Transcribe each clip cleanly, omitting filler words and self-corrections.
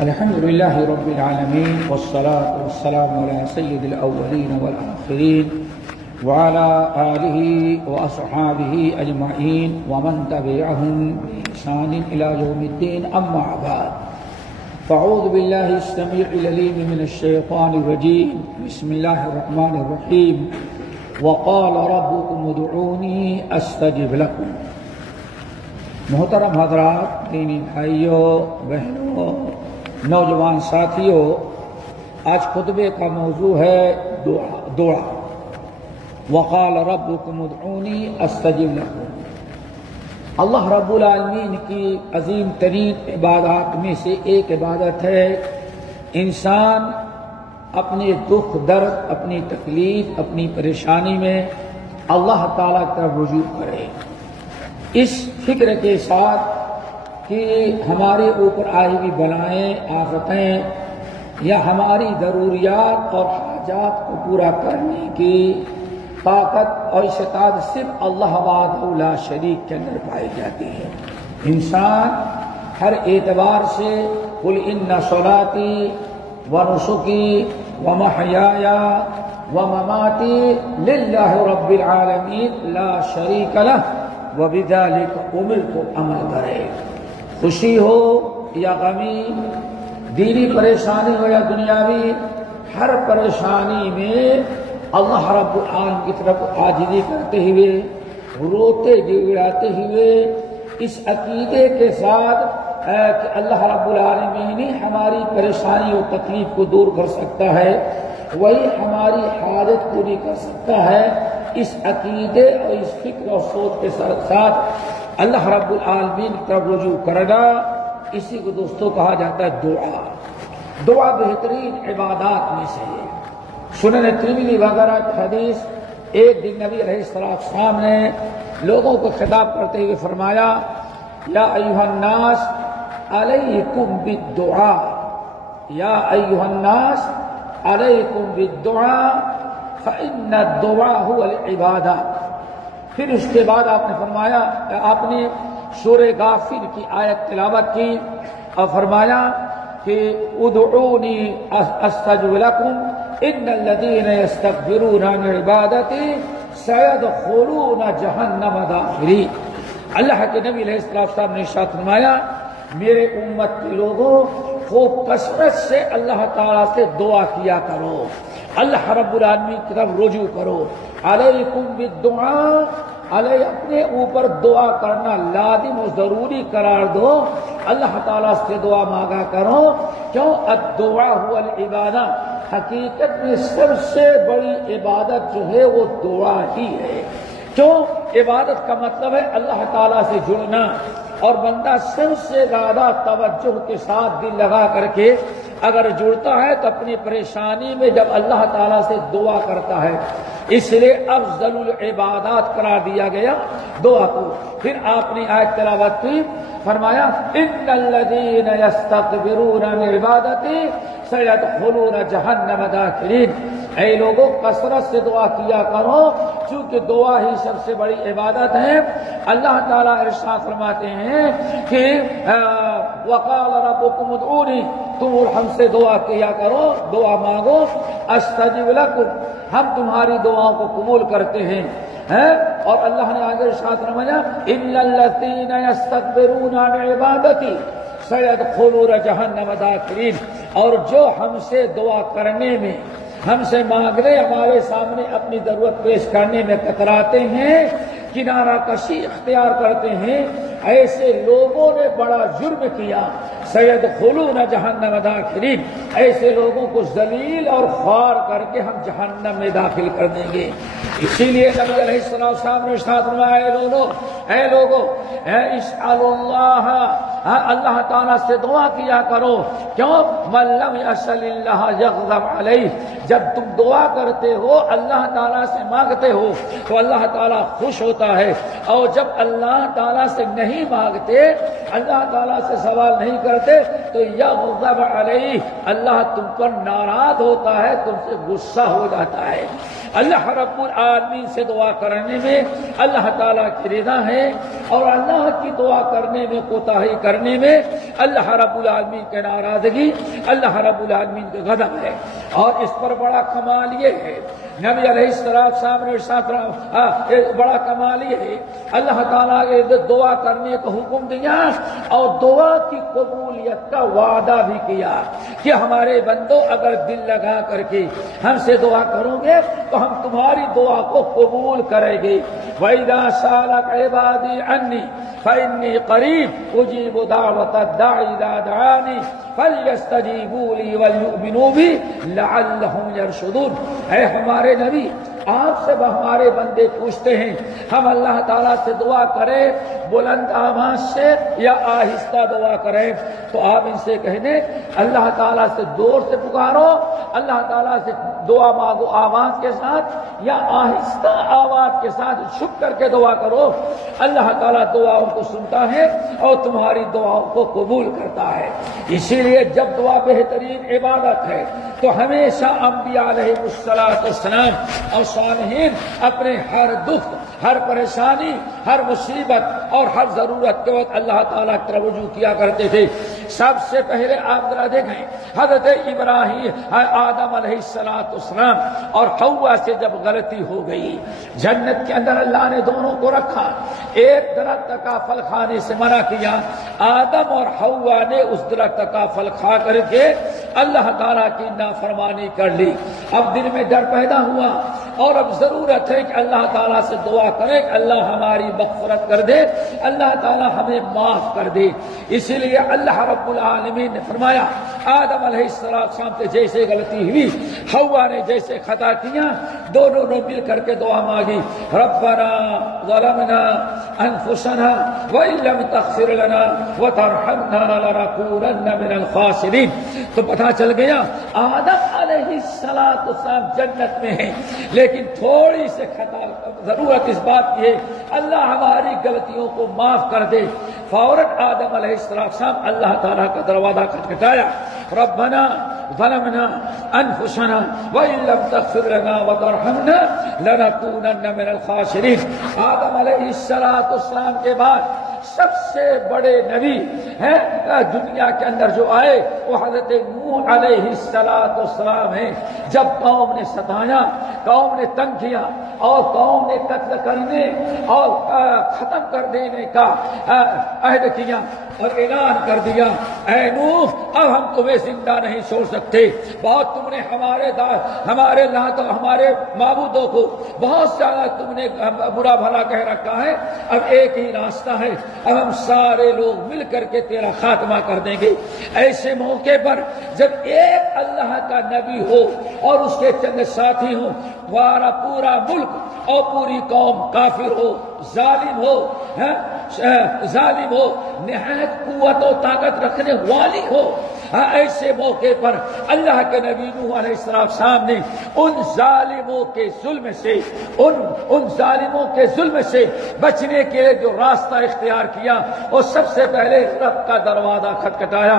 الحمد لله رب العالمين والصلاة والسلام على سيد الأولين والآخرين وعلى آله وأصحابه أجمعين ومن تبعهم بإحسان إلى يوم الدين أما بعد فأعوذ بالله السميع العليم من الشيطان الرجيم بسم الله الرحمن الرحيم وقال ربكم ادعوني استجب لكم. محترم حضرات، دینی بھائیوں، بہنوں، نوجوان ساتھیوں، آج خطبے کا موضوع ہے دعا. وقال ربكم ادعوني استجب لكم. اللہ رب العالمین کی عظیم ترین عبادات میں سے ایک عبادت ہے انسان اپنے دکھ درد، اپنی تکلیف، اپنی پریشانی میں اللہ تعالیٰ کی طرف رجوع کرے، اس فکر کے ساتھ کہ ہمارے اوپر آئی ہوئی بلائیں، آفتیں یا ہماری ضروریات اور حاجات کو پورا کرنے کی طاقت اور استطاعت صرف اللہ وحدہ لا شریک کے اندر پائی جاتی ہے. انسان ہر اعتبار سے قل ان صلاتی ونسکی ومحیای ومماتی للہ رب العالمین لا شریک لہ وبذلک امرت عمل کرے. خوشی ہو یا غمی، دینی پریشانی ہو یا دنیاوی، ہر پریشانی میں اللہ رب العالمین کی طرف عاجزی کرتے ہوئے، روتے گڑاتے ہوئے، اس عقیدے کے ساتھ کہ اللہ رب العالمین ہی ہماری پریشانی اور تکلیف کو دور کر سکتا ہے، وہی ہماری حاجت پوری کر سکتا ہے، اس عقیدے اور اس فکر اور سوچ کے ساتھ اللہ رب العالمین کی طرف رجوع کرنا، اسی کو دوستوں کہا جاتا ہے دعا. دعا بہترین عبادات میں سے ہے. سنن ترمذی وغیرہ کی حدیث، ایک دن نبی علیہ السلام نے لوگوں کو خطاب کرتے ہوئے فرمایا یا ایھا الناس علیکم بالدعاء، یا ایھا الناس علیکم بالدعاء فإن الدعاء هو العبادہ. پھر اس کے بعد آپ نے فرمایا، آپ نے سورہ غافر کی آیت تلاوت کی اور فرمایا کہ ادعونی استجب لکم ان الذین یستکبرون عن عبادتی سیدخلون جہنم داخرین. اللہ کے نبی علیہ السلام نے ارشاد فرمایا میرے امت کے لوگوں خوب کثرت سے اللہ تعالیٰ سے دعا کیا کرو، اللہ رب العالمین کی طرف رجوع کرو. علیکم بالدعاء، علیہ اپنے اوپر دعا کرنا لازم و ضروری قرار دو، اللہ تعالیٰ سے دعا مانگا کرو. کیوں؟ الدعاء هو العبادہ، حقیقت میں سب سے بڑی عبادت جو ہے وہ دعا ہی ہے. کیوں؟ عبادت کا مطلب ہے اللہ تعالیٰ سے جڑنا، اور بندہ سب سے زیادہ توجہ کے ساتھ دل لگا کر کے اگر جڑتا ہے تو اپنی پریشانی میں جب اللہ تعالیٰ سے دعا کرتا ہے، اس لیے افضل العبادات قرار دیا گیا دعا کو. پھر آپ نے آیت تلاوت کی، فرمایا ان الذین یستکبرون عن عبادتی سیدخلون جہنم داخرین. اے لوگوں کثرت سے دعا کیا کرو، چونکہ دعا ہی سب سے بڑی عبادت ہے. اللہ تعالیٰ ارشاد فرماتے ہیں کہ وقال ربکم ادعونی، تم ہم سے دعا کیا کرو، دعا مانگو، استجب لکم، ہم تمہاری دعاؤں کو قبول کرتے ہیں. اور اللہ نے آگے ارشاد فرمایا ان الذین یستکبرون عن عبادتی سیدخلون جہنم داخرین. اور جو ہم سے دعا کرنے میں، ہم سے مانگنے، ہمارے سامنے اپنی ضرورت پیش کرنے میں کتراتے ہیں، کنارہ کشی اختیار کرتے ہیں، ایسے لوگوں نے بڑا جرم کیا. سیدخلون جہنم داخرین، ایسے لوگوں کو ذلیل اور خوار کر کے ہم جہنم میں داخل کر دیں گے. اسی لیے نبی علیہ السلام نے ارشاد فرمایا اے لوگو اسألوا اللہ، اللہ تعالیٰ سے دعا کیا کرو. کیوں؟ من لم یسأل اللہ یغضب علیہ. جب تم دعا کرتے ہو، اللہ تعالیٰ سے مانگتے ہو تو اللہ تعالیٰ خوش ہوتا ہے، اور جب اللہ تعالیٰ سے نہیں مانگتے، اللہ تعالیٰ سے سوال نہیں کرتے تو یغضب علیہ، اللہ تم پر ناراض ہوتا ہے، تم سے غصہ ہو جاتا ہے۔ اللہ رب العالمین سے دعا کرنے میں اللہ تعالیٰ کی رضا ہے، اور اللہ کی دعا کرنے میں کوتاہی کرنے میں اللہ رب العالمین کی ناراضگی، اللہ رب العالمین کے غضب ہے۔ اور اس پر بڑا کمال یہ ہے، نبی علیہ السلام نے بڑا کمال یہ ہے، اللہ تعالیٰ نے دعا کرنے کا حکم دیا اور دعا کی قبولیت کا وعدہ بھی کیا کہ ہمارے بندوں اگر دل لگا کر کے ہم سے دعا کرو گے تو ہم تمہاری دعا کو قبول کریں گے۔ وَإِذَا سَأَلَكَ عِبَادِي عَنِّي فَإِنِّي قَرِيبٌ أُجِيبُ دَعْوَةَ الدَّاعِ إِذَا دَعَانِ فَلْيَسْتَجِيبُوا لِي وَلْيُؤْمِنُوا بِي لَعَلَّهُمْ يَرْشُدُونَ۔ اے ہمارے نبی، آپ سے ہمارے بندے پوچھتے ہیں ہم اللہ تعالیٰ سے دعا کریں بلند آواز سے یا آہستہ دعا کریں، تو آپ ان سے کہنے اللہ تعالیٰ سے زور سے پکارو، اللہ تعالیٰ سے دعا مانگو آواز کے ساتھ یا آہستہ آواز کے ساتھ چھپ کر کے دعا کرو، اللہ تعالیٰ دعاؤں کو سنتا ہے اور تمہاری دعاؤں کو قبول کرتا ہے۔ اسی لیے جب دعا بہترین عبادت ہے تو ہمیشہ انبیاء علیہ السلام اور صالحین اپنے ہر دکھ، ہر پریشانی، ہر مصیبت اور ہر ضرورت کے وقت اللہ تعالیٰ کی طرف رجوع کیا کرتے تھے۔ سب سے پہلے آپ ذرا دیکھیں حضرت ابراہیم آدم علیہ السلام اور حوا سے جب غلطی ہو گئی، جنت کے اندر اللہ نے دونوں کو رکھا، ایک درخت کا پھل کھانے سے منع کیا، آدم اور حوا نے اس درخت کا پھل کھا کر کے اللہ تعالیٰ کی نافرمانی کر لی۔ اب دل میں ڈر پیدا ہوا اور اب ضرورت ہے کہ اللہ تعالیٰ سے دعا کریں کہ اللہ ہماری مغفرت کر دے، اللہ تعالیٰ ہمیں معاف کر دے۔ اسی لیے اللہ رب العالمین نے فرمایا آدم علیہ السلام سے جیسے غلطی ہوئی، حوا نے جیسے خطا کیا، دونوں نے مل کر کے دعا مانگی، ربنا ظلمنا انفسنا وان لم تغفر لنا وترحمنا لنكونن من الخاسرین۔ تو پتہ چل گیا آدم علیہ السلام جنت میں ہیں، لیکن تھوڑی سے خطا، ضرورت اس بات کی ہے اللہ ہماری غلطیوں کو معاف کر دے۔ فوراً آدم علیہ السلام اللہ تعالیٰ کا دروازہ کھٹکھٹایا، ربنا ظلمنا انفسنا وان لم تغفر لنا وترحمنا لنكونن من الخاسرین۔ آدم علیہ السلام کے بعد سب سے بڑے نبی ہیں دنیا کے اندر جو آئے وہ حضرت نوح علیہ السلام ہیں۔ جب قوم نے ستایا، قوم نے تنگ کیا اور قوم نے قتل کرنے اور ختم کر دینے کا عہد کیا اور اعلان کر دیا، اے نوح اب ہم تمہیں زندہ نہیں چھوڑ سکتے، بہت تم نے ہمارے معبودوں کو بہت زیادہ تم نے برا بھلا کہہ رکھا ہے، اب ایک ہی راستہ ہے، اب ہم سارے لوگ مل کر کے تیرا خاتمہ کر دیں گے۔ ایسے موقع پر جب ایک اللہ کا نبی ہو اور اس کے چند ساتھی ہوں، پورا ملک اور پوری قوم کافر ہو، ظالم ہو، نہایت قوت و طاقت رکھنے والی ہو، ایسے موقع پر اللہ کے نبی نوح علیہ السلام نے ان ظالموں کے ظلم سے بچنے کے لیے جو راستہ اختیار کیا، اور سب سے پہلے رب کا دروازہ کھٹکھٹایا،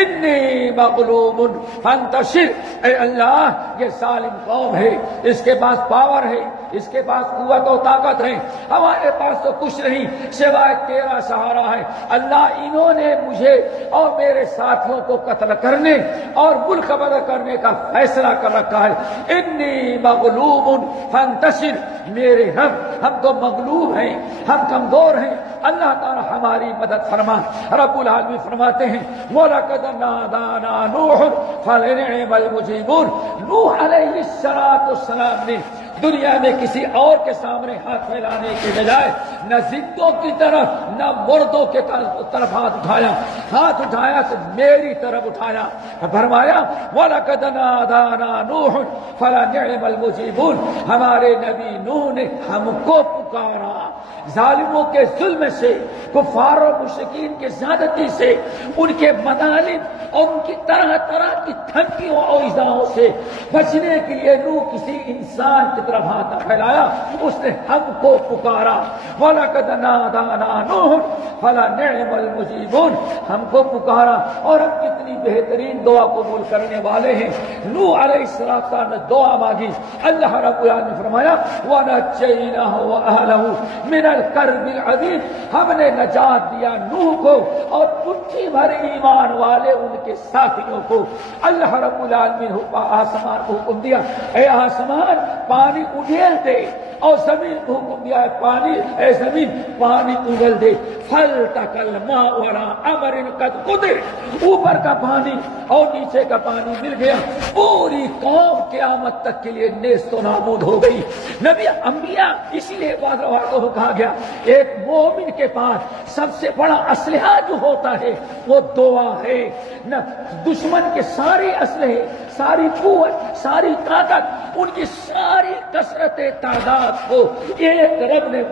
انی مغلوب فانتصر، اے اللہ یہ ظالم قوم ہے، اس کے پاس پاور ہے، اس کے پاس قوت و طاقت ہے، ہمارے پاس تو کچھ نہیں سوائے تیرا سہارا ہے۔ اللہ انہوں نے مجھے اور میرے ساتھیوں کو قتل کرنے اور ملک بدر کرنے کا فیصلہ کر رکھا ہے، انی مغلوب فانتصر، میرے رب ہم تو مغلوب ہیں، ہم کمزور ہیں، اللہ تعالی ہماری مدد فرما۔ رب العالمین فرماتے ہیں وَلَقَدْ نَادَانَا نُوحٌ فَلَنِعْمَ الْمُجِيبُونَ۔ نوح علیہ السلام نے دنیا میں کسی اور کے سامنے ہاتھ پھیلانے کے بجائے نہ زندوں کی طرف نہ مردوں کے طرف ہاتھ اٹھایا تو میری طرف اٹھایا، فرمایا وَلَقَدْ نَادَانَا نُوحٌ فَلَنِعْمَ الْمُجِيبُونَ، ہمارے نبی نوح نے ہم کو پکارا، ظالموں کے ظلم سے، کفار اور مشرکین کے زیادتی سے، ان کے مظالم اور ان کی طرح طرح کی دھمکیوں اور ایذاؤں سے بچنے کے لیے نوح کسی انسان کی طرف ہاتھ پھیلایا، اس نے ہم کو پکارا، وَلَقَدْ نَادَانَا نُوحٌ فَلَنِعْمَ الْمُجِيبُونَ، ہم کو پکارا اور ہم کتنی بہترین دعا قبول کرنے والے ہیں۔ نوح علیہ السلام نے دعا مانگی، اللہ رب العالمین نے فرمایا وَنَجَّيْنَاهُ وَأَهْلَهُ مِنَ الْكَرْبِ الْعَظِيمِ، ہم نے نجات دیا نوح کو اور مٹھی بھر ایمان والے ان کے ساتھیوں کو۔ اللہ رب العالمین آسمان کو حکم دیا، اے آسمان پانی اڑیل دے، اور زمین کو حکم دیا ہے پانی، اے زمین پانی اگل دے، فَالْتَقَى الْمَاءُ عَلَىٰ أَمْرٍ قَدْ قُدِرَ، اوپر کا پانی اور نیچے کا پانی مل گیا، پوری قوم قیامت تک کے لیے نیست و نابود ہو گئی۔ نبی انبیاء اسی لیے واضح کہا گیا ایک مومن کے پاس سب سے بڑا اسلحہ جو ہوتا ہے وہ دعا ہے۔ نہ دشمن کے سارے اسلحے، ساری قوت، ساری طاقت، ان کی ساری کثرت تعداد کو ایک رب نے،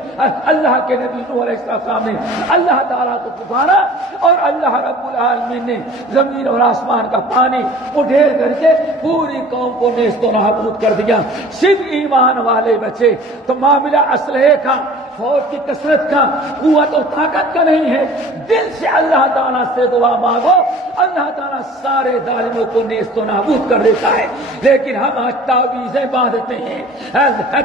اللہ کے نبی نوح علیہ السلام نے اللہ تعالیٰ کو پکارا اور اللہ رب العالمین نے زمین اور آسمان کا پانی اٹھیل کر کے پوری قوم کو نیست و نابود کر دیا، صرف ایمان والے بچے۔ تو معاملہ اسلحے کا، فوج کی کثرت کا، قوت و طاقت کا نہیں ہے، دل سے اللہ تعالیٰ سے دعا مانگو، اللہ تعالیٰ سارے ظالموں کو نیست و نابود کر دیتا ہے۔ لیکن ہم آج تعویذیں باندھتے ہیں،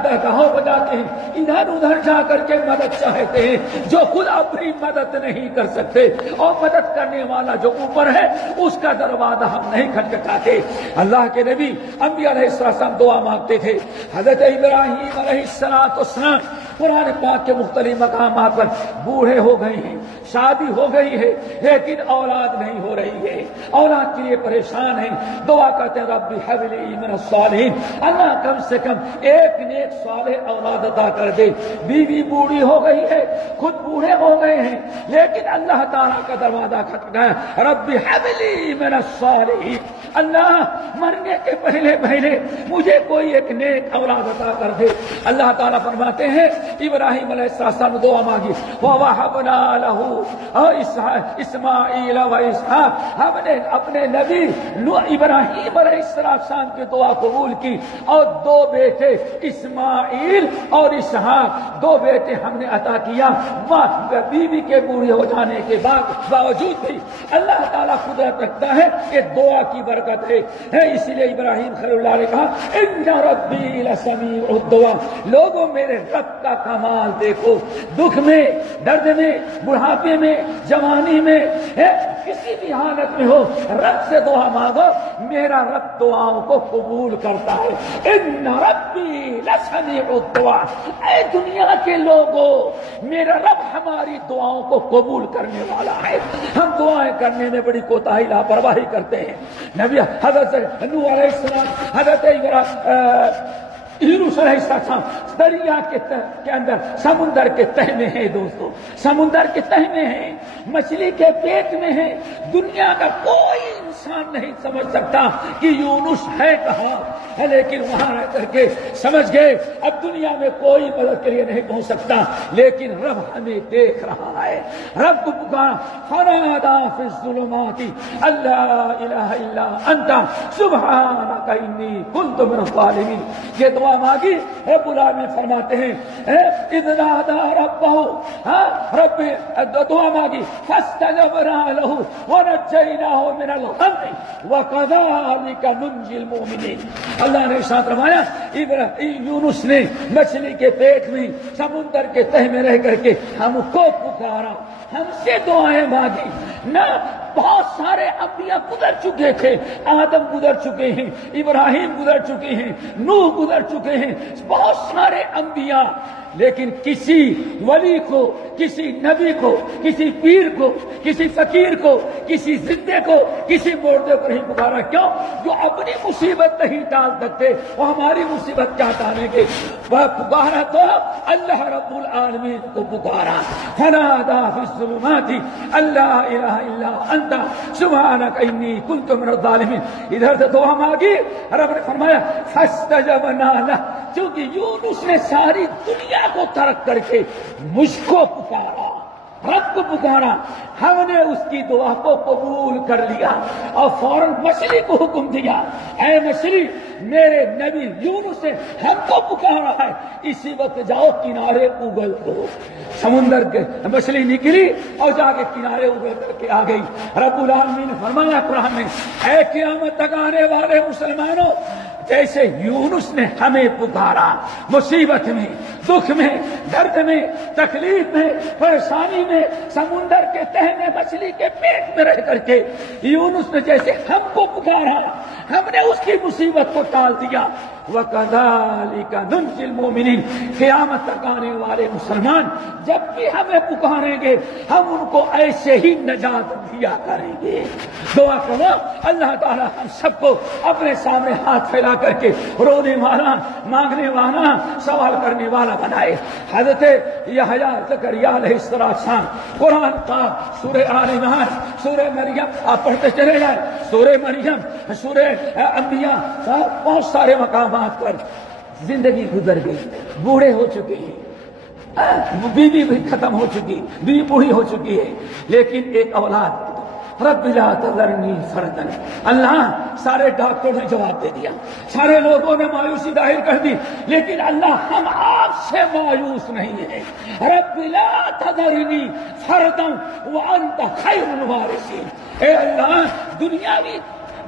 درگاہوں کو جاتے ہیں، ادھر ادھر جا کر کے مدد چاہتے ہیں، جو خود اپنی مدد نہیں کر سکتے، اور مدد کرنے والا جو اوپر ہے اس کا دروازہ ہم نہیں کھٹکھٹاتے۔ اللہ کے نبی انبیاء علیہ السلام دعا مانگتے تھے۔ حضرت ابراہیم علیہ السلام قرآن پاک کے مختلف مقامات پر بوڑھے ہو گئے ہیں، شادی ہو گئی ہے لیکن اولاد نہیں ہو رہی ہے، اولاد کے لیے پریشان ہیں، دعا کرتے ہیں رب هب لي من الصالحین، اللہ کم سے کم ایک نیک صالح اولاد عطا کر دے۔ بیوی بوڑھی ہو گئی ہے، خود بوڑھے ہو گئے ہیں، لیکن اللہ تعالیٰ کا دروازہ کھٹکھٹایا، رب هب لي من الصالحین، اللہ مرنے کے پہلے پہلے مجھے کوئی ایک نیک اولاد عطا کر دے۔ اللہ تعالیٰ فرماتے ہیں ابراہیم علیہ السلام نے دعا مانگی، وَوَهَبْنَا لَهُ اسماعیل واسحاق، ہم نے اپنے نبی ابراہیم علیہ السلام کی دعا قبول کی اور دو بیٹے اسماعیل اور اسحاق، دو بیٹے ہم نے عطا کیا۔ بیوی کے بوڑھے ہو جانے کے باوجود بھی اللہ تعالیٰ قدرت رکھتا ہے کہ دعا کی برکت ہے، اسی لیے ابراہیم خلیل اللہ نے کہا ان ربی لسمیع الدعاء، لوگوں میرے رب کا کمال دیکھو، دکھ میں، درد میں، بڑھاپے میں، جوانی میں، کسی بھی حالت میں ہو رب سے دعا مانگو، میرا رب دعاؤں کو قبول کرتا ہے۔ ان ربی لسمیع الدعاء، اے دنیا کے لوگوں میرا رب ہماری دعاؤں کو قبول کرنے والا ہے۔ ہم دعائیں کرنے میں بڑی کوتاہی لاپرواہی کرتے ہیں۔ نبی حضرت نوح علیہ السلام، حضرت یونس علیہ السلام دریا کے اندر سمندر کے تہ میں ہیں، دوستو سمندر کے تہ میں ہیں، مچھلی کے پیٹ میں ہیں، دنیا کا کوئی انسان نہیں سمجھ سکتا کہ یونس ہے کہاں ہے، لیکن وہاں رہ کر کے سمجھ گئے اب دنیا میں کوئی مدد کے لیے نہیں پہنچ سکتا، لیکن رب ہمیں دیکھ رہا ہے۔ رب کو پکارا، فنادى في الظلمات لا الہ الا انت سبحانک انی کنت من الظالمین، یہ دعا مانگی، رب العالمین فرماتے ہیں اذ نادى ربہ، رب دعا مانگی فاستجبنا له ونجیناہ من الغم وکذلک ننجی المؤمنین۔ اللہ نے ارشاد فرمایا یونس نے مچھلی کے پیٹ میں، سمندر کے تہ میں رہ کر کے ہم کو پکارا، ہم سے دعائیں مانگی نہ۔ بہت سارے انبیاء گزر چکے تھے، آدم گزر چکے ہیں، ابراہیم گزر چکے ہیں، نوح گزر چکے ہیں، بہت سارے انبیاء، لیکن کسی ولی کو، کسی نبی کو، کسی پیر کو، کسی فقیر کو، کسی زندے کو، کسی مردے کو نہیں پکارا۔ کیوں؟ جو اپنی مصیبت نہیں ٹال سکتے وہ ہماری مصیبت کیا ٹالیں گے؟ وہ پکارا تو اللہ رب العالمین کو پکارا، فنادى في الظلمات لا الہ الا انت سبحانک انی کنت من الظالمین۔ ادھر سے دعا مانگی، رب نے فرمایا فاستجبنا له، چونکہ یونس نے ساری دنیا کو ترک کر کے مجھ کو پکارا، رب کو پکارا، ہم نے اس کی دعا کو قبول کر لیا اور فوراً مچھلی کو حکم دیا، اے مچھلی میرے نبی یونس نے ہم کو پکارا ہے، اسی وقت جاؤ کنارے اگل دو۔ سمندر کے مچھلی نکلی اور جا کے کنارے اگل کر کے آ گئی۔ رب العالمین نے فرمایا قرآن میں، اے قیامت تک آنے والے مسلمانوں، جیسے یونس نے ہمیں پکارا مصیبت میں، دکھ میں، درد میں، تکلیف میں، پریشانی میں، سمندر کے تہہ میں، مچھلی کے پیٹ میں رہ کر کے یونس نے جیسے ہم کو پکارا، ہم نے اس کی مصیبت کو ٹال دیا۔ وَكَذَلِكَ نُنْجِي الْمُؤْمِنِينَ، قیامت تک آنے والے مسلمان جب بھی ہمیں پکاریں گے ہم ان کو ایسے ہی نجات دیا کریں گے۔ دعا کرو اللہ تعالی ہم سب کو اپنے سامنے ہاتھ پھیلا کر کے رونے والا، مانگنے والا، سوال کرنے والا بنائے۔ حضرت یحییٰ زکریا علیہ السلام، قرآن پاک سورہ آل عمران، سورہ مریم آپ پڑھتے چلے جائیں، سورہ مریم، سورہ انبیاء، بہت سارے مقامات پر زندگی گزر گئی، بوڑھے ہو چکے ہیں، بیوی بھی ختم ہو چکی، بیوی بوڑھی ہو چکی ہے، لیکن ایک اولاد، رب لا تذرنی فردا، اللہ سارے ڈاکٹروں نے جواب دے دیا، سارے لوگوں نے مایوسی ظاہر کر دی، لیکن اللہ ہم آپ سے مایوس نہیں ہیں۔ رب لا تذرنی فردا وانت خیر الوارثین، اے اللہ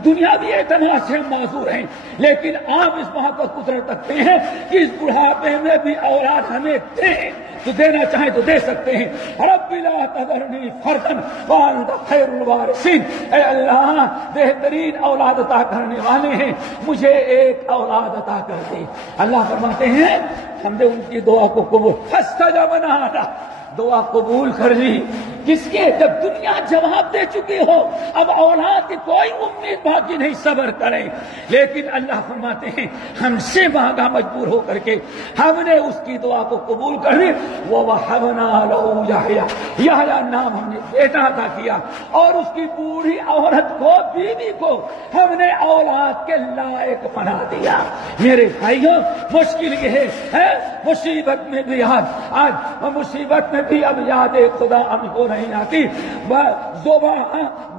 دنیاوی اعتبار سے ہم معذور ہیں، لیکن آپ اس بات پر قدرت رکھتے ہیں کہ اس بڑھاپے میں بھی اولاد ہمیں دیں، تو دینا چاہیں تو دے سکتے ہیں۔ رب لا تذرنی فردا وانت خیر الوارثین، اے اللہ بہترین اولاد عطا کرنے والے ہیں، مجھے ایک اولاد عطا کر دے۔ اللہ فرماتے ہیں ہم نے ان کی دعا کو قبول، فاستجبنا لہ، دعا قبول کر لی، کس کے؟ جب دنیا جواب دے چکی ہو، اب اولاد کی کوئی امید باقی نہیں، صبر کریں۔ لیکن اللہ فرماتے ہیں ہم سے مانگا مجبور ہو کر کے ہم نے اس کی دعا کو قبول کر لی۔ وَوَهَبْنَا لَهُ یحییٰ، یحییٰ نام ہم نے بیٹا عطا کیا، اور اس کی بوڑھی عورت کو، بیوی کو ہم نے اولاد کے لائق بنا دیا۔ میرے بھائیوں مشکل یہ ہے مصیبت میں بھی آج مصیبت میں بھی اب یاد خدا ہم کو نہیں آتی،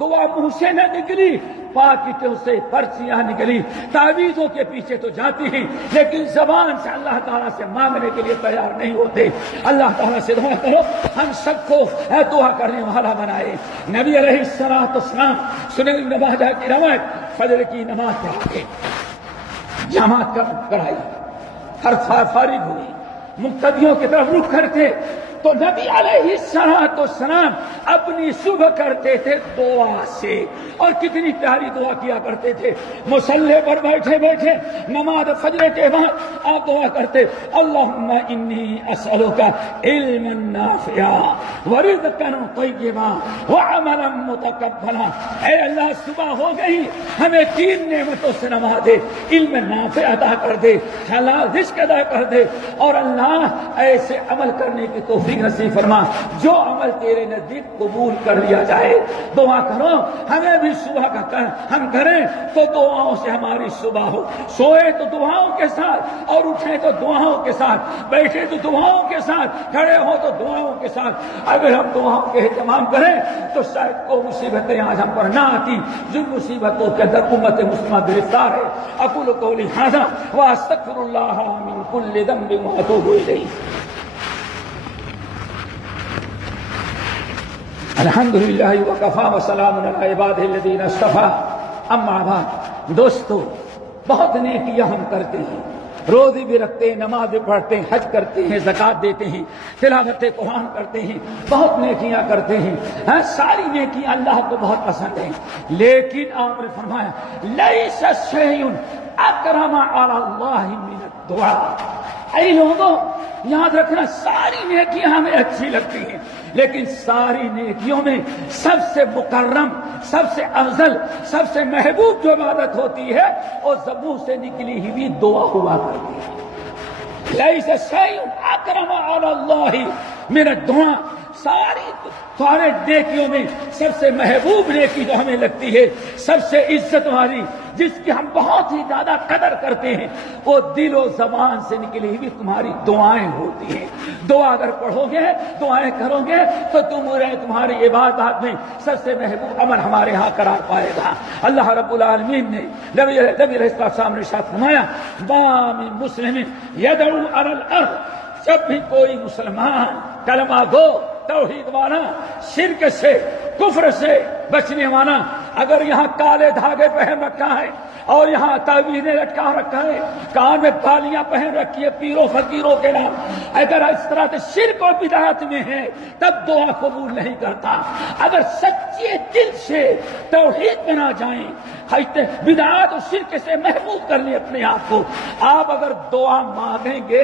دعا منہ سے نہ نکلی، پاکٹوں سے پرچیاں نکلی، تعویذوں کے پیچھے تو جاتی ہیں لیکن زبان سے اللہ تعالیٰ سے مانگنے کے لیے تیار نہیں ہوتے۔ اللہ تعالیٰ سے دعا کرو ہم سب کو دعا کرنے والا بنائے۔ نبی علیہ السلام سنن ابن ماجہ کی روایت، فجر کی نماز پڑھا کے جماعت کرائی، ہر فارغ ہوئی، مقتدیوں کی طرف رخ کرتے تو نبی علیہ السلام اپنی صبح کرتے تھے دعا سے، اور کتنی پیاری دعا کیا کرتے تھے۔ مصلی پر بیٹھے بیٹھے نماز فجر کے بعد آپ دعا کرتے، اللہم انی اسألک علما نافعا ورزقا طیبا وعملا متقبلا، اے اللہ صبح ہو گئی ہمیں 3 نعمتوں سے نوازے، علم نافع عطا کر دے، حلال رزق عطا کر دے، اور اللہ ایسے عمل کرنے کی توفیق نصیب فرما جو عمل تیرے نزدیک قبول کر لیا جائے۔ دعا کرو ہمیں بھی صبح کا ہم کریں تو دعاؤں سے ہماری صبح ہو، سوئے تو دعاؤں کے ساتھ اور اٹھیں تو دعاؤں کے ساتھ، بیٹھے تو دعاؤں کے ساتھ، کھڑے ہو تو دعاؤں کے ساتھ۔ اگر ہم دعاؤں کے اہتمام کریں تو شاید کوئی مصیبتیں آج ہم پر نہ آتی جن مصیبتوں کے اندر امت مسلمہ گرفتار ہے۔ اقول قولی ھذا واستغفر اللہ من کل ذنب واتوب الیہ۔ الحمدللہ وکفی وسلام علی عبادہ الذین اصطفی، اما بعد۔ دوستو بہت نیکیاں ہم کرتے ہیں، روزے بھی رکھتے ہیں، نماز بھی پڑھتے ہیں، حج کرتے ہیں، زکوٰۃ دیتے ہیں، تلاوت قرآن کرتے ہیں، بہت نیکیاں کرتے ہیں، ساری نیکیاں اللہ کو بہت پسند ہیں، لیکن آپ نے فرمایا لیس شیء اکرم علی اللہ من الدعاء۔ اے لوگوں یاد رکھنا ساری نیکیاں ہمیں اچھی لگتی ہیں، لیکن ساری نیکیوں میں سب سے مکرم، سب سے افضل، سب سے محبوب جو عبادت ہوتی ہے وہ زبوں سے نکلی ہوئی دعا ہوا کرتی ہے۔ لیس شیء اکرم علی اللہ من الدعاء، سارے نیکیوں میں سب سے محبوب نیکی جو ہمیں لگتی ہے، سب سے عزت والی، جس کی ہم بہت ہی زیادہ قدر کرتے ہیں، وہ دل و زبان سے نکلی ہوئی تمہاری دعائیں ہوتی ہیں۔ دعا اگر پڑھو گے، دعائیں کرو گے، تو تمہاری عبادات میں سب سے محبوب عمل ہمارے ہاں قرار پائے گا۔ اللہ رب العالمین نے نبی علیہ السلام نے ارشاد فرمایا، ما من مسلم یدعو علی الارض، جب بھی کوئی مسلمان کلمہ گو، توحید والا، شرک سے، کفر سے بچنے والا، اگر یہاں کالے دھاگے پہن رکھا ہے اور یہاں تعویذیں لٹکا رکھا ہے، کان میں بالیاں پہن رکھی ہے پیروں فقیروں کے نام، اگر اس طرح سے شرک اور بدعت میں ہے تب دعا قبول نہیں کرتا۔ اگر سچے دل سے توحید میں نہ جائیں، بدعات اور شرک سے محفوظ کر لیں اپنے آپ کو، آپ اگر دعا مانگیں گے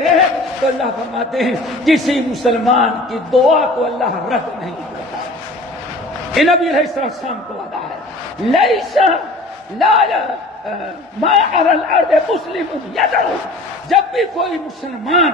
تو اللہ فرماتے ہیں کسی مسلمان کی دعا کو اللہ رد نہیں کرتا۔ نبی علیہ السلام کو وعدہ ہے، لیسا لا ما علی الارض مسلم یدعو، جب بھی کوئی مسلمان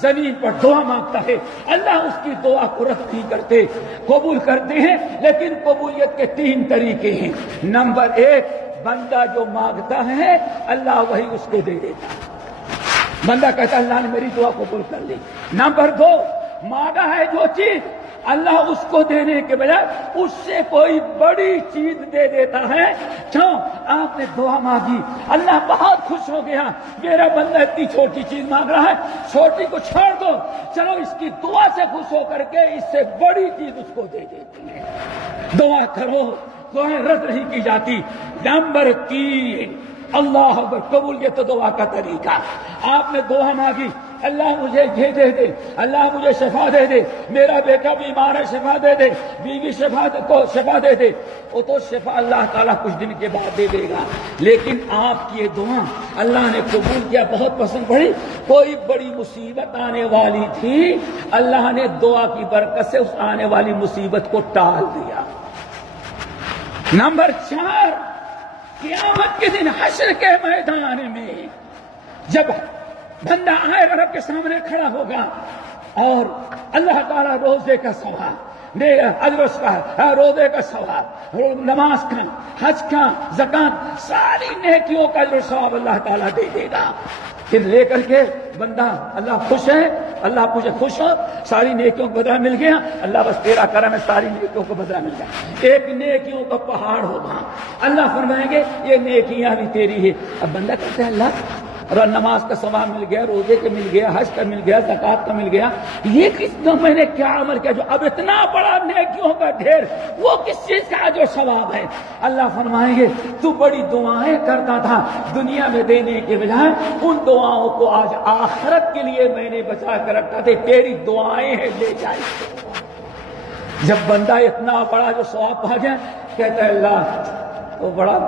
زمین پر دعا مانگتا ہے اللہ اس کی دعا کو رد نہیں کرتے، قبول کرتے ہیں، لیکن قبولیت کے 3 طریقے ہیں۔ نمبر 1، بندہ جو مانگتا ہے اللہ وہی اس کو دے دیتا ہے، بندہ کہتا ہے اللہ نے میری دعا قبول کر لی۔ نمبر 2، مانگا ہے جو چیز اللہ اس کو دینے کے بجائے اس سے کوئی بڑی چیز دے دیتا ہے۔ کیوں؟ آپ نے دعا مانگی، اللہ بہت خوش ہو گیا، میرا بندہ اتنی چھوٹی چیز مانگ رہا ہے، چھوٹی کو چھوڑ دو، چلو اس کی دعا سے خوش ہو کر کے اس سے بڑی چیز اس کو دے دیتی ہے۔ دعا کرو، دعائیں رد نہیں کی جاتی۔ نمبر 3، اللہ اکبر، قبولیت تو دعا کا طریقہ۔ آپ نے دعا مانگی، اللہ مجھے یہ دے دے، اللہ مجھے شفا دے دے، میرا بیٹا بیمار ہے شفا دے دے، بیوی شفا دے دے، وہ تو شفا اللہ تعالیٰ کچھ دن کے بعد دے دے گا، لیکن آپ کی یہ دعا اللہ نے قبول کیا، بہت پسند پڑی۔ کوئی بڑی مصیبت آنے والی تھی، اللہ نے دعا کی برکت سے اس آنے والی مصیبت کو ٹال دیا۔ نمبر 4، قیامت کے دن حشر کے میدان میں جب بندہ آئے گا، رب کے سامنے کھڑا ہوگا اور اللہ تعالیٰ روزے کا ثواب، روزے کا ثواب، نماز کا، حج کا، زکات، ساری نیکیوں کا اجر و ثواب اللہ تعالیٰ دے دے گا۔ پھر لے کر کے بندہ، اللہ خوش ہے، اللہ مجھے خوش ہو، ساری نیکیوں کو بدلہ مل گیا، اللہ بس تیرا کرم ہے، ساری نیکیوں کو بدلہ مل گیا۔ ایک نیکیوں کا پہاڑ ہوگا، اللہ فرمائیں گے یہ نیکیاں بھی تیری ہے۔ اب بندہ کہتا ہے اللہ اور نماز کا ثواب مل گیا، روزے کا مل گیا، حج کا مل گیا، زکات کا مل گیا، یہ کس کا میں نے کیا عمل کیا جو اب اتنا بڑا نیکیوں کا ڈھیر، وہ کس چیز کا جو ثواب ہے؟ اللہ فرمائیں گے تو بڑی دعائیں کرتا تھا، دنیا میں دینے کے بجائے ان دعاؤں کو آج آخرت کے لیے میں نے بچا کر رکھا تھا، تیری دعائیں ہیں لے جائے۔ جب بندہ اتنا بڑا جو ثواب پا گیا، کہتا ہے اللہ تو بڑا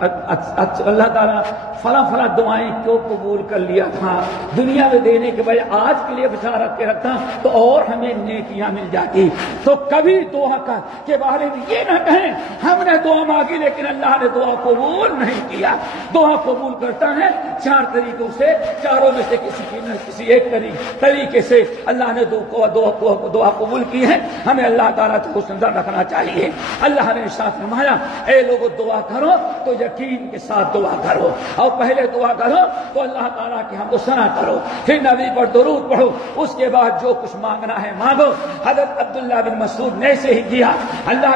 اللہ تعالیٰ فلاں دعائیں کیوں قبول کر لیا تھا، دنیا میں دینے کے بجائے آج کے لیے بچا رکھ کے رکھتا تو اور ہمیں نیکیاں مل جاتی۔ تو کبھی دعا کے بارے میں یہ نہ کہیں ہم نے دعا مانگی لیکن اللہ نے دعا قبول نہیں کیا۔ دعا قبول کرتا ہے 4 طریقوں سے، چاروں میں سے کسی ایک طریقے سے اللہ نے دعا قبول کی ہے، ہمیں اللہ تعالیٰ کو حسن ظن رکھنا چاہیے۔ اللہ نے ارشاد فرمایا اے لوگو دعا کرو تو یقین کے ساتھ دعا کرو، اور پہلے دعا کرو تو اللہ تعالیٰ کی حمد و ثنا کرو، پھر نبی پر درود پڑھو، اس کے بعد جو کچھ مانگنا ہے مانگو۔ حضرت عبداللہ بن مسعود نے ایسے ہی کیا، اللہ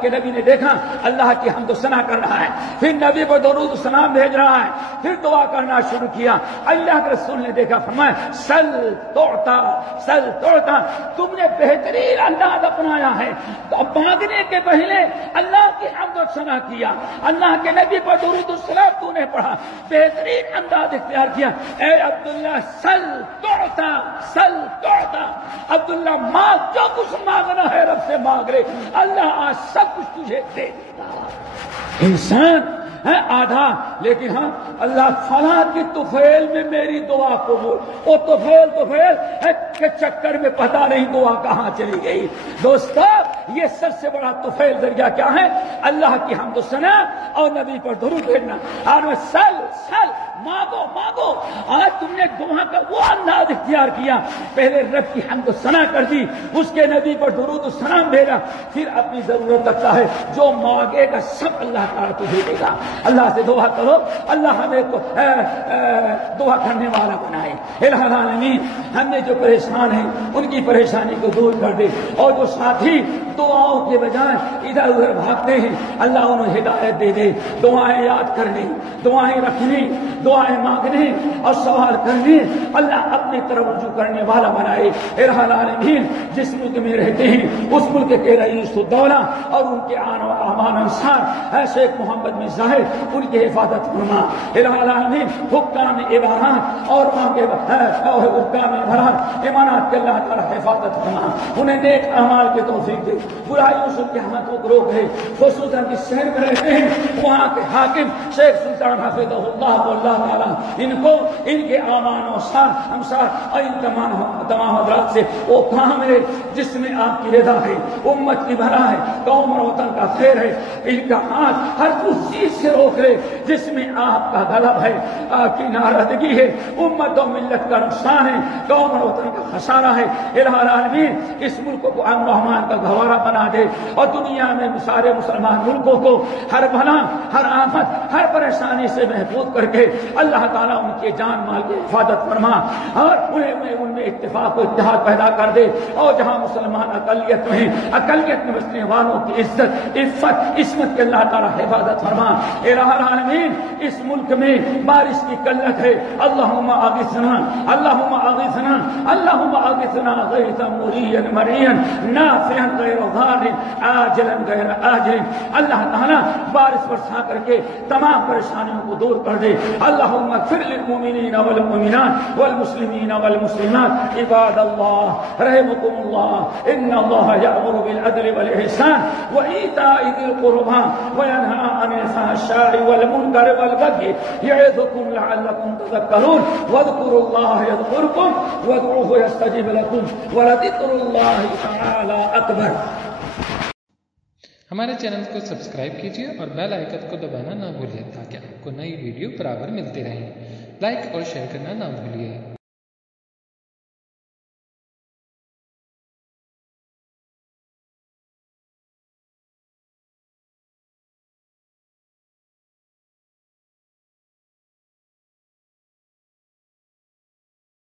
کے نبی نے دیکھا اللہ کی حمد و ثنا کر رہا ہے، پھر نبی پر درود و سلام بھیج رہا ہے، پھر دعا کرنا شروع کیا۔ اللہ کے رسول نے دیکھا، فرمایا سل تعطا، سل تعطا، تم نے بہترین انداز اپنایا ہے، تو اب مانگنے کے پہلے اللہ کی حمد و ثنا کیا، اللہ کے نبی پر درود و سلام تو نے پڑھا، بہترین انداز اختیار کیا۔ اے عبداللہ سل تعطا، سل تعطا، عبداللہ مانگ، جو کچھ مانگنا ہے رب سے مانگ لے، اللہ آج سب کچھ تجھے دے دے گا۔ انسان ہے آدھا، لیکن ہاں اللہ فلاں کی طفیل میں میری دعا قبول، وہ طفیل ہے کہ چکر میں پتہ نہیں دعا کہاں چلی گئی۔ دوستو یہ سب سے بڑا طفیل ذریعہ کیا ہے؟ اللہ کی حمد و ثنا اور نبی پر درود بھیجنا۔ اور سل مانگو مانگو. آج تم نے دعا کا وہ انداز اختیار کیا, پہلے رب کی حمد و ثنا کر دی, اس کے نبی پر درود و سلام بھیجا, پھر اپنی ضرورت رکھتا ہے. جو مانگے گا سب اللہ تعالیٰ تجھے دے گا. اللہ سے دعا کرو, اللہ ہمیں کو دعا کرنے والا بنائے. الہ العالمین ہم نے جو پریشان ہیں ان کی پریشانی کو دور کر دے, اور جو ساتھی دعاؤں کے بجائے ادھر ادھر بھاگتے ہیں اللہ انہیں ہدایت دے دے. دعائیں یاد کرنے, دعائیں رکھنے, دعائیں مانگنے اور سوال کرنے اللہ اپنی طرف رجوع کرنے والا بنائے. الہ العالمین جس ملک میں رہتے ہیں اس ملک کے رئیس الدولہ اور ان کے امان انصار ہے شیخ محمد بن زاہد, ان کی حفاظت فرما. الہ العالمین حکام امارات اور وہاں کے حکام امارات امانات کے اللہ تعالیٰ حفاظت فرما, انہیں نیک اعمال کی توفیق دے, برائیوں سے ان کے ہاتھوں کو روک ہے. خصوصاً جس شہر میں رہتے ہیں وہاں کے حاکم شیخ سلطان حفظہ اللہ کو اللہ تعالیٰ ان کو ان کے امان و ہمسار اور ان تمام حضرات سے وہ کام ہے جس میں آپ کی رضا ہے, امت کی بھلا ہے, قوم اور وطن کا خیر ہے. ان کا ہاتھ ہر اس چیز سے روک لے جس میں آپ کا غلب ہے, آپ کی ناراضگی ہے, امت و ملت کا نقصان ہے, قوم اور وطن کا خسارہ ہے. الہ العالمین اس ملک کو امن و امان کا گہوارہ بنا دے, اور دنیا میں سارے مسلمان ملکوں کو ہر بلا, ہر آفت, ہر پریشانی سے محفوظ کر کے اللہ تعالیٰ ان کے جان مال کی حفاظت فرما, اور ان میں اتفاق و اتحاد پیدا کر دے. اور جہاں مسلمان اقلیت میں اقلیت میں بسنے والوں کی عزت, عفت, عصمت کے اللہ تعالیٰ حفاظت فرما. الہ العالمین اس ملک میں بارش کی قلت ہے, اللہم اغثنا, اللہم اغثنا, اللہم اغثنا غیثا مریا مریا نافعا غیر ضار عاجلا غیر آجل. اللہ تعالیٰ بارش برسا کر کے تمام پریشانیوں کو دور کر دے. اللہم اغفر للمؤمنین والمؤمنات والمسلمین والمسلمات. عباد اللہ رحمکم اللہ, ان اللہ یأمر بالعدل والإحسان وإیتاء ذی القربى وینہی عن الفحشاء والمنکر والبغی یعظکم لعلکم تذکرون. واذکروا اللہ یذکرکم وادعوہ یستجب لکم ولذکر اللہ تعالی اکبر. ہمارے چینل کو سبسکرائب کیجیے اور بیل آئیکن کو دبانا نہ بھولیے تاکہ آپ کو نئی ویڈیو برابر ملتی رہیں. لائک اور شیئر کرنا نہ بھولیے.